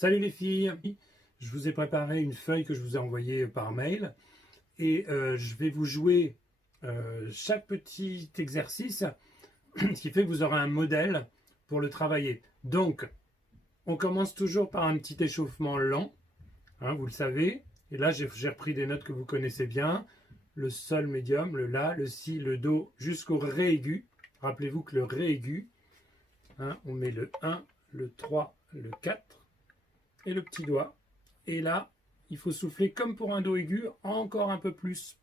Salut les filles, je vous ai préparé une feuille que je vous ai envoyée par mail et je vais vous jouer chaque petit exercice, ce qui fait que vous aurez un modèle pour le travailler. Donc, on commence toujours par un petit échauffement lent, hein, vous le savez. Et là, j'ai repris des notes que vous connaissez bien. Le sol médium, le la, le si, le do, jusqu'au ré aigu. Rappelez-vous que le ré aigu, hein, on met le 1, le 3, le 4 et le petit doigt. Et là, il faut souffler comme pour un do aigu, encore un peu plus.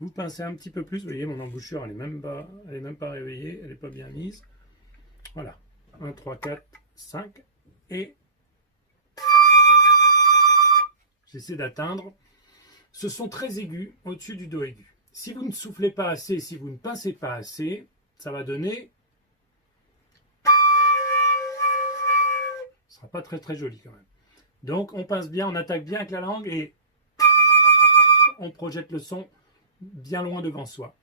Vous pincez un petit peu plus. Vous voyez, mon embouchure, elle est même pas réveillée, elle n'est pas bien mise. Voilà. 1, 3, 4, 5. Et j'essaie d'atteindre. Ce sont très aigus au-dessus du do aigu. Si vous ne soufflez pas assez, si vous ne pincez pas assez, ça va donner... Ce ne sera pas très très joli quand même. Donc on pince bien, on attaque bien avec la langue et on projette le son bien loin devant soi.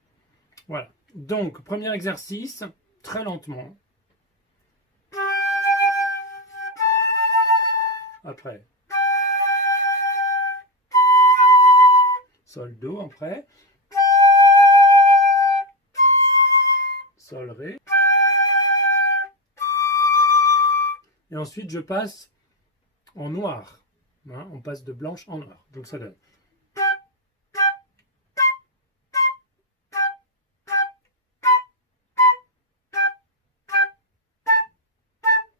Voilà. Donc premier exercice, très lentement. Après. Sol, do, après. Sol, ré. Et ensuite je passe en noir. Hein, on passe de blanche en noir. Donc ça donne.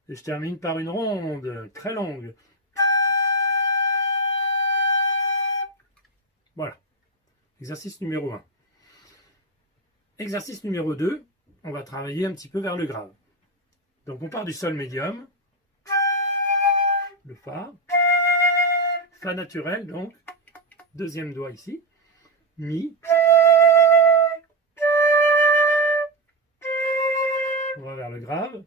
Et je termine par une ronde très longue. Voilà. Exercice numéro 1. Exercice numéro 2, on va travailler un petit peu vers le grave. Donc on part du sol médium, le fa, fa naturel donc, deuxième doigt ici, mi, on va vers le grave,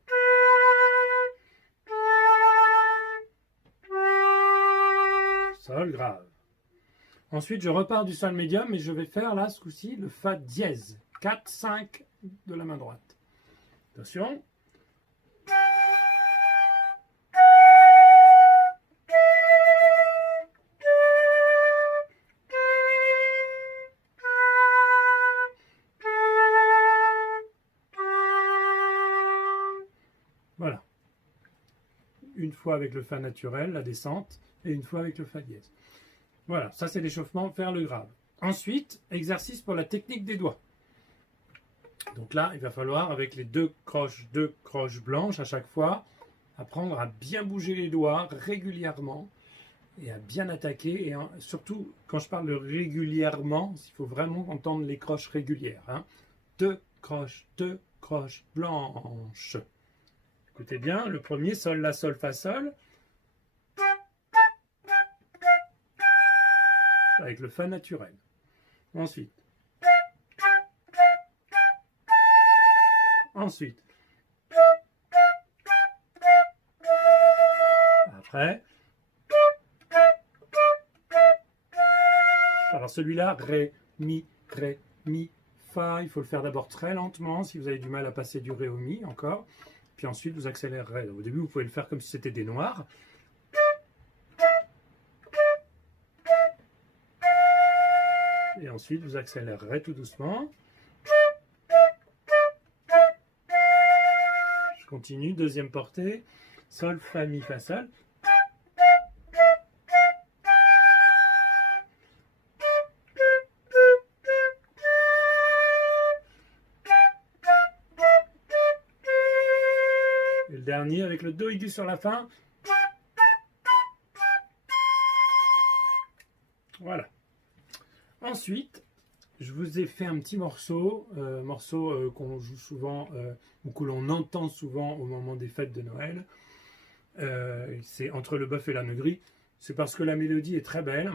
sol, grave. Ensuite je repars du sol médium et je vais faire là ce coup-ci le fa dièse, 4, 5 de la main droite. Attention. Voilà. Une fois avec le fa naturel, la descente, et une fois avec le fa dièse. Voilà, ça c'est l'échauffement vers le grave. Ensuite, exercice pour la technique des doigts. Donc là, il va falloir, avec les deux croches blanches à chaque fois, apprendre à bien bouger les doigts régulièrement et à bien attaquer. Et surtout, quand je parle de régulièrement, il faut vraiment entendre les croches régulières. Hein. Deux croches blanches. Écoutez bien, le premier, sol, la, sol, fa, sol. Avec le fa naturel. Ensuite. Après. Alors celui-là, ré, mi, fa. Il faut le faire d'abord très lentement si vous avez du mal à passer du ré au mi encore. Puis ensuite vous accélérerez. Au début vous pouvez le faire comme si c'était des noirs. Et ensuite vous accélérerez tout doucement. Je continue, deuxième portée. Sol, fa, mi, fa, sol. Et le dernier avec le do aigu sur la fin. Voilà. Ensuite, je vous ai fait un petit morceau, qu'on joue souvent ou que l'on entend souvent au moment des fêtes de Noël. C'est Entre le bœuf et l'âne gris. C'est parce que la mélodie est très belle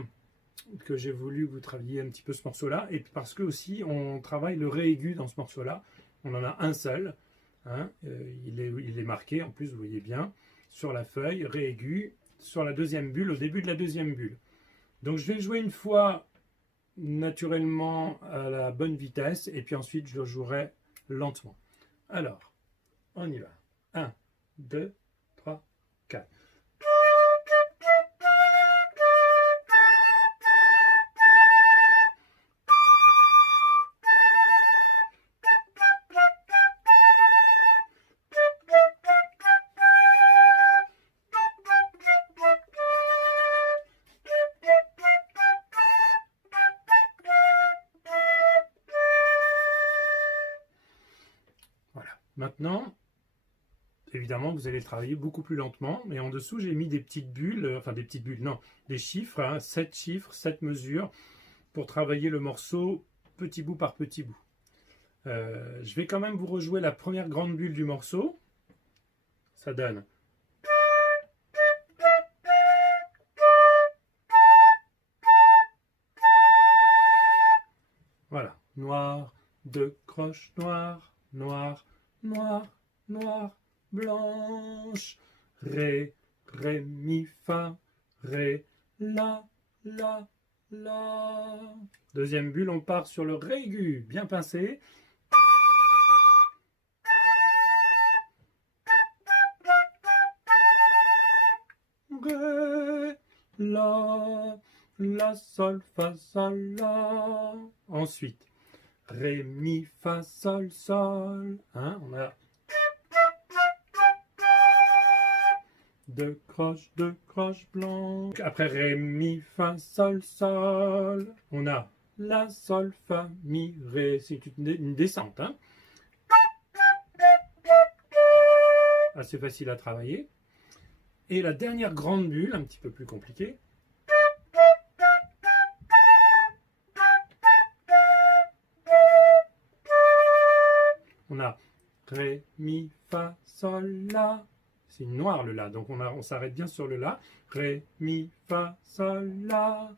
que j'ai voulu que vous travailliez un petit peu ce morceau-là, et parce que aussi on travaille le ré aigu dans ce morceau-là. On en a un seul. Hein, il est marqué, en plus vous voyez bien, sur la feuille, ré aigu, sur la deuxième bulle, au début de la deuxième bulle. Donc je vais le jouer une fois naturellement à la bonne vitesse, et puis ensuite je le jouerai lentement. Alors, on y va. 1, 2, 3, 4. Maintenant, évidemment, vous allez travailler beaucoup plus lentement. Mais en dessous, j'ai mis des petites bulles, enfin des petites bulles, non, des chiffres, hein, 7 chiffres, 7 mesures, pour travailler le morceau petit bout par petit bout. Je vais quand même vous rejouer la première grande bulle du morceau. Ça donne. Voilà. Noir, deux croches noires, noir, noir, noir, blanche. Ré, ré, mi, fa, ré, la, la, la. Deuxième bulle, on part sur le ré aigu, bien pincé. Ré, la, sol, fa, sol, la. Ensuite, ré, mi, fa, sol, sol. Hein, on a deux croches blanches. Après ré, mi, fa, sol, sol. On a la, sol, fa, mi, ré. C'est une descente. Hein. Assez facile à travailler. Et la dernière grande bulle, un petit peu plus compliquée. On a ré, mi, fa, sol, la. C'est noir le la, donc on s'arrête bien sur le la. Ré, mi, fa, sol, la.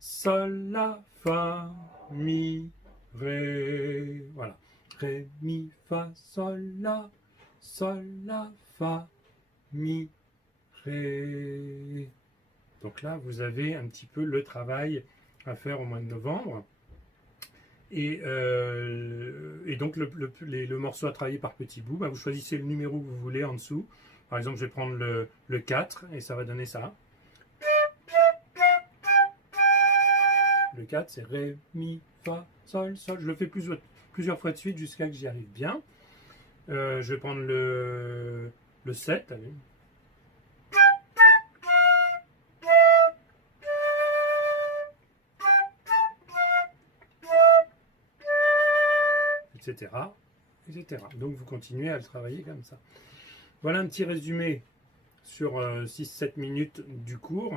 Sol, la, fa, mi, ré. Voilà. Ré, mi, fa, sol, la. Sol, la, fa, mi, ré. Donc là, vous avez un petit peu le travail à faire au mois de novembre. Et donc le morceau à travailler par petits bouts, bah, vous choisissez le numéro que vous voulez en dessous. Par exemple, je vais prendre le 4 et ça va donner ça. Le 4, c'est ré, mi, fa, sol, sol. Je le fais plusieurs fois de suite jusqu'à que j'y arrive bien. Je vais prendre le 7. Allez. Etc. Donc vous continuez à le travailler comme ça. Voilà un petit résumé sur 6-7 minutes du cours.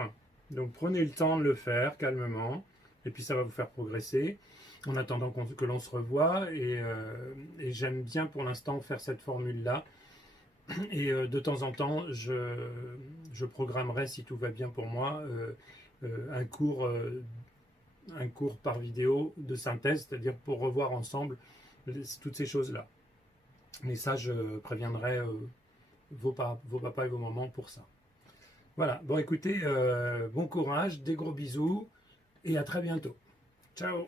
Donc prenez le temps de le faire calmement et puis ça va vous faire progresser en attendant que l'on se revoie et j'aime bien pour l'instant faire cette formule là et de temps en temps je programmerai, si tout va bien pour moi, un cours par vidéo de synthèse, c'est-à-dire pour revoir ensemble toutes ces choses-là. Mais ça, je préviendrai vos papas et vos mamans pour ça. Voilà, bon écoutez, bon courage, des gros bisous et à très bientôt. Ciao!